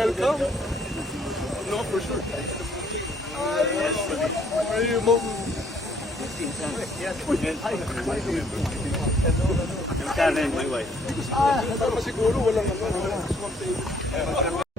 welcome. No, for sure. Uh, yes. Are you I am. yung way? Ah, siguro walang ano.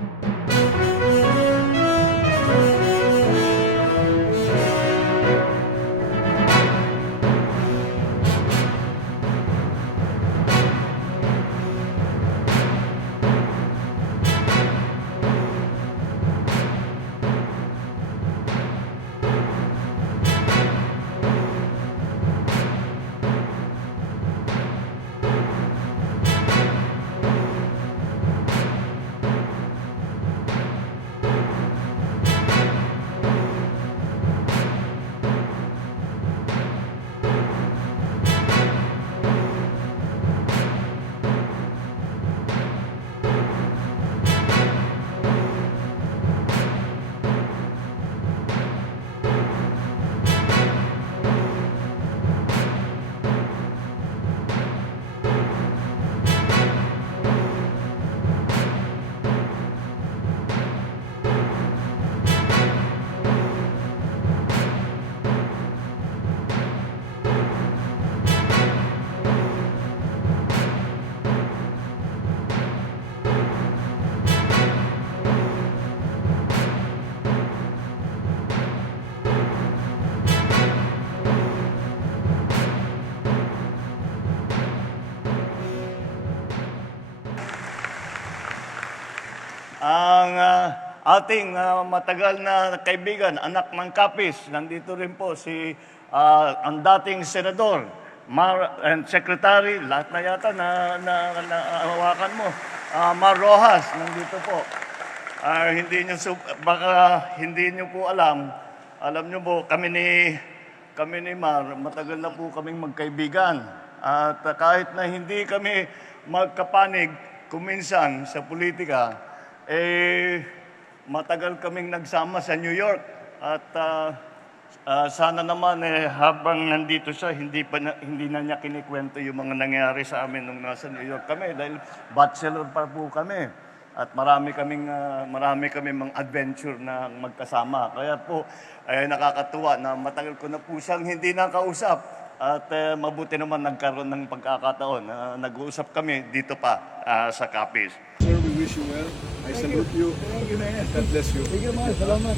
Ang ah, ating ah, matagal na kaibigan, anak ng Kapis, nandito rin po si ah, ang dating senador, Mar, and secretary, lahat na yata na, na, na hawakan mo. Ah, Mar Rojas, nandito po. Ah, hindi niyo baka hindi niyo po alam. Alam niyo po kami ni kami ni Mar, matagal na po kaming magkaibigan. At ah, kahit na hindi kami magkapanig kuminsan sa politika, eh matagal kaming nagsama sa New York. At ah, ah, sana naman eh habang nandito siya, hindi pa na, hindi na niya kinikwento yung mga nangyari sa amin nung nasa New York kami dahil bachelor pa po kami. At marami kaming ah, marami kaming mga adventure na magkasama. Kaya po ay nakakatuwa na matagal ko na po siyang hindi nakausap. At eh, mabuti naman nagkaroon ng pagkakataon na nag-uusap kami dito pa ah, sa Capiz. Wish you well. I salute you. God bless you. Sige, mga salamat.